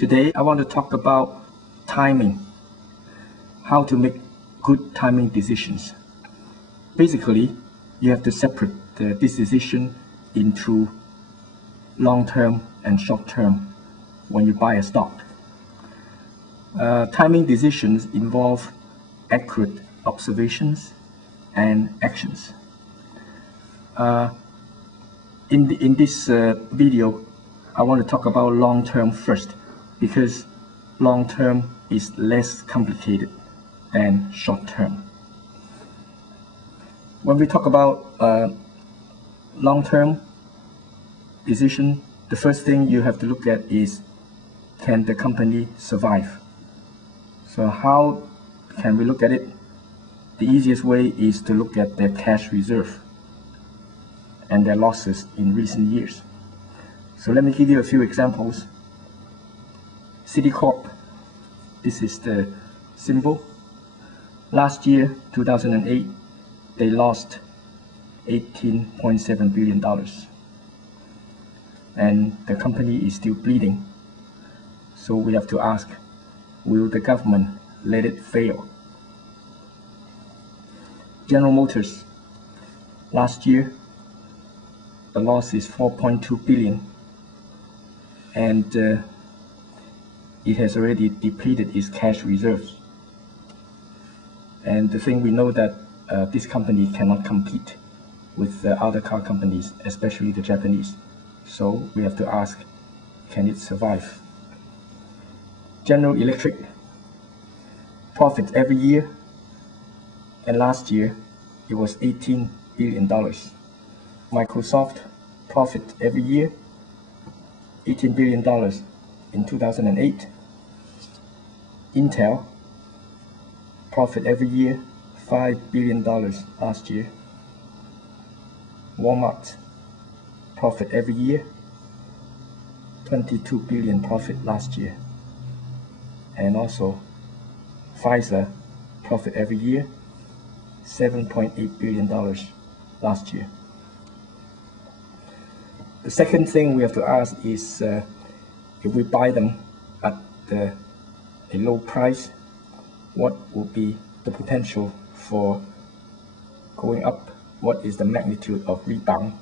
Today I want to talk about timing, how to make good timing decisions. Basically, you have to separate this decision into long-term and short-term when you buy a stock. Timing decisions involve accurate observations and actions. In this video, I want to talk about long-term first, because long-term is less complicated than short-term. When we talk about long-term decision, the first thing you have to look at is, can the company survive? So how can we look at it? The easiest way is to look at their cash reserve and their losses in recent years. So let me give you a few examples. Citicorp, this is the symbol. Last year, 2008, they lost $18.7 billion. And the company is still bleeding. So we have to ask, will the government let it fail? General Motors, last year, the loss is $4.2 billion. And it has already depleted its cash reserves. And the thing we know that this company cannot compete with other car companies, especially the Japanese. So we have to ask, can it survive? General Electric, profits every year, and last year it was $18 billion. Microsoft, profit every year, $18 billion in 2008. Intel, profit every year, $5 billion last year. Walmart, profit every year, $22 billion profit last year. And also Pfizer, profit every year, $7.8 billion last year. The second thing we have to ask is, if we buy them at a low price, what would be the potential for going up? What is the magnitude of rebound?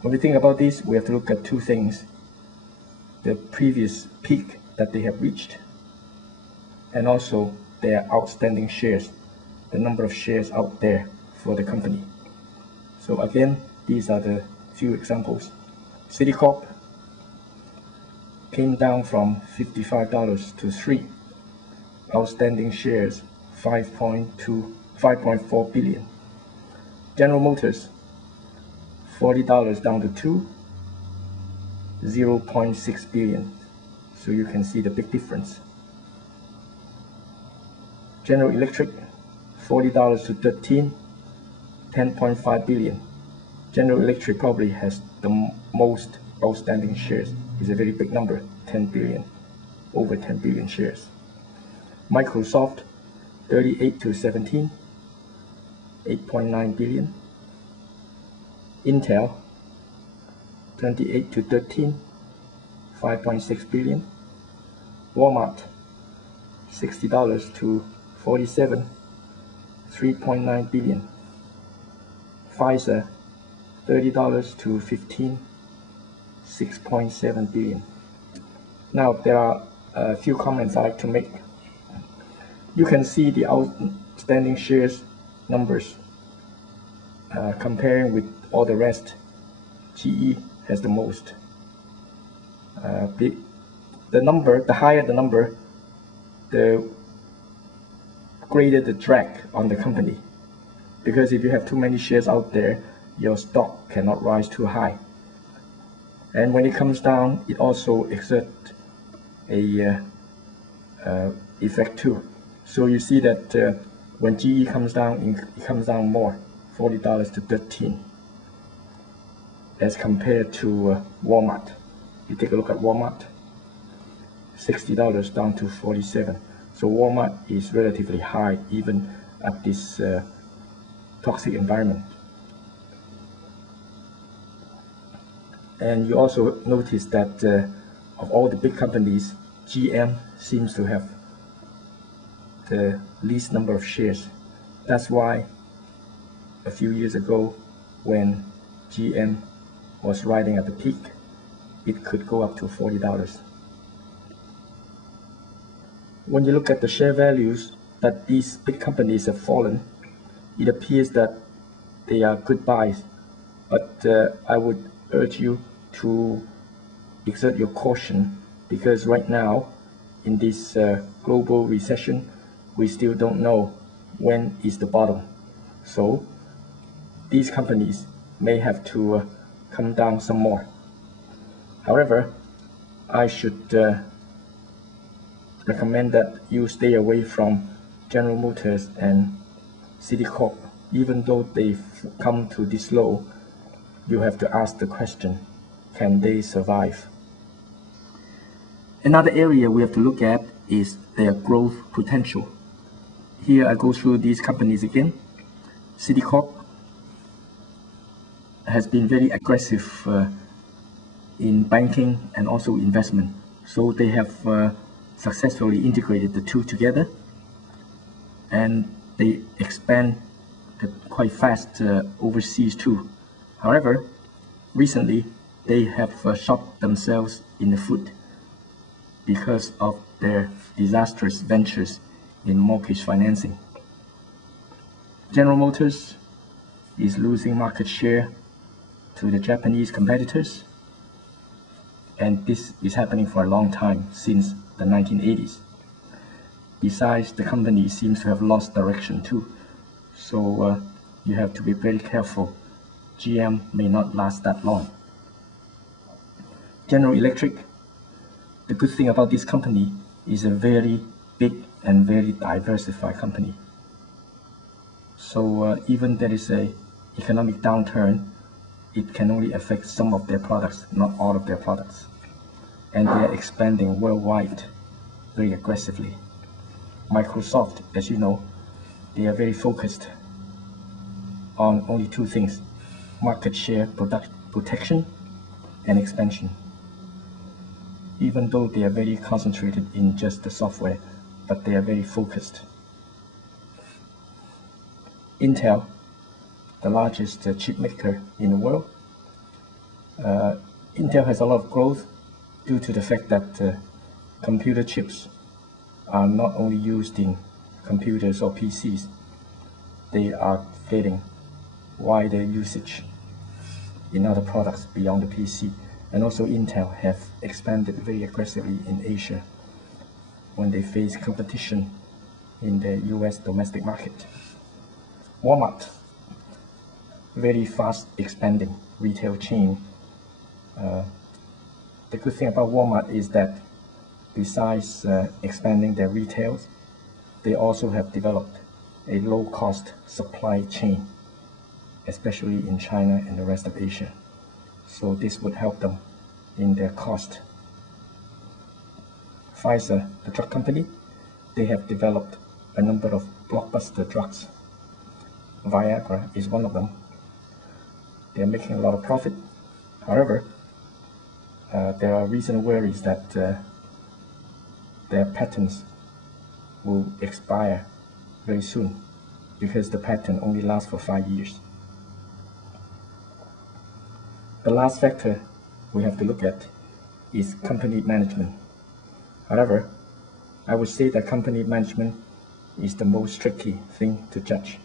When we think about this, we have to look at two things: the previous peak that they have reached, and also their outstanding shares, the number of shares out there for the company. So again, these are the few examples. Citicorp came down from $55 to $3. Outstanding shares 5.4 billion. General Motors, $40 down to $2, 0.6 billion. So you can see the big difference. General Electric, $40 to $13, 10.5 billion. General Electric probably has the most outstanding shares. It's a very big number, 10 billion, over 10 billion shares. Microsoft, 38 to 17, 8.9 billion. Intel, 28 to 13, 5.6 billion. Walmart, $60 to 47, 3.9 billion. Pfizer, $30 to 15, 6.7 billion. Now there are a few comments I'd like to make. You can see the outstanding shares numbers comparing with all the rest. GE has the most. The higher the number, the greater the drag on the company. Because if you have too many shares out there, your stock cannot rise too high. And when it comes down, it also exerts a effect too. So you see that when GE comes down, it comes down more, $40 to $13, as compared to Walmart. You take a look at Walmart, $60 down to 47. So Walmart is relatively high even at this toxic environment. And you also notice that of all the big companies, GM seems to have the least number of shares. That's why a few years ago, when GM was riding at the peak, it could go up to $40. When you look at the share values that these big companies have fallen, it appears that they are good buys, but I would urge you to exert your caution, because right now in this global recession, we still don't know when is the bottom. So these companies may have to come down some more. However, I should recommend that you stay away from General Motors and Citicorp. Even though they've come to this low, you have to ask the question, can they survive? Another area we have to look at is their growth potential. Here I go through these companies again. Citicorp has been very aggressive in banking and also investment. So they have successfully integrated the two together, and they expand quite fast overseas too. However, recently they have shot themselves in the foot because of their disastrous ventures in mortgage financing. General Motors is losing market share to the Japanese competitors, and this is happening for a long time, since the 1980s. Besides, the company seems to have lost direction too, so you have to be very careful. GM may not last that long. General Electric, the good thing about this company is a very big and very diversified company. So even there is an economic downturn, it can only affect some of their products, not all of their products. And they are expanding worldwide very aggressively. Microsoft, as you know, they are very focused on only two things: market share protection and expansion. Even though they are very concentrated in just the software, but they are very focused. Intel, the largest chip maker in the world. Intel has a lot of growth due to the fact that computer chips are not only used in computers or PCs, they are getting wider usage in other products beyond the PC. And also Intel have expanded very aggressively in Asia when they face competition in the US domestic market. Walmart, very fast expanding retail chain. The good thing about Walmart is that besides expanding their retails, they also have developed a low-cost supply chain, especially in China and the rest of Asia. So this would help them in their cost. Pfizer, the drug company, they have developed a number of blockbuster drugs. Viagra is one of them. They are making a lot of profit. However, there are recent worries that their patents will expire very soon, because the patent only lasts for 5 years. The last factor we have to look at is company management. However, I would say that company management is the most tricky thing to judge.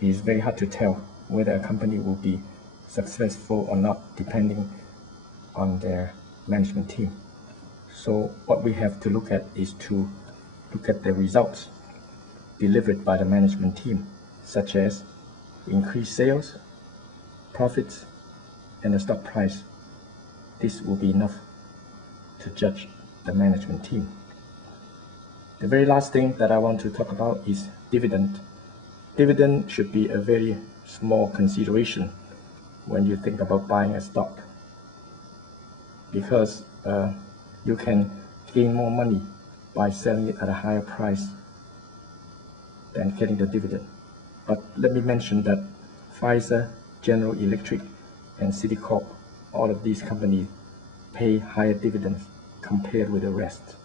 It is very hard to tell whether a company will be successful or not, depending on their management team. So what we have to look at is to look at the results delivered by the management team, such as increased sales, profits, and the stock price. This will be enough to judge the management team. The very last thing that I want to talk about is dividend. Dividend should be a very small consideration when you think about buying a stock, because you can gain more money by selling it at a higher price than getting the dividend. But let me mention that Pfizer, General Electric, and Citicorp, all of these companies pay higher dividends compared with the rest.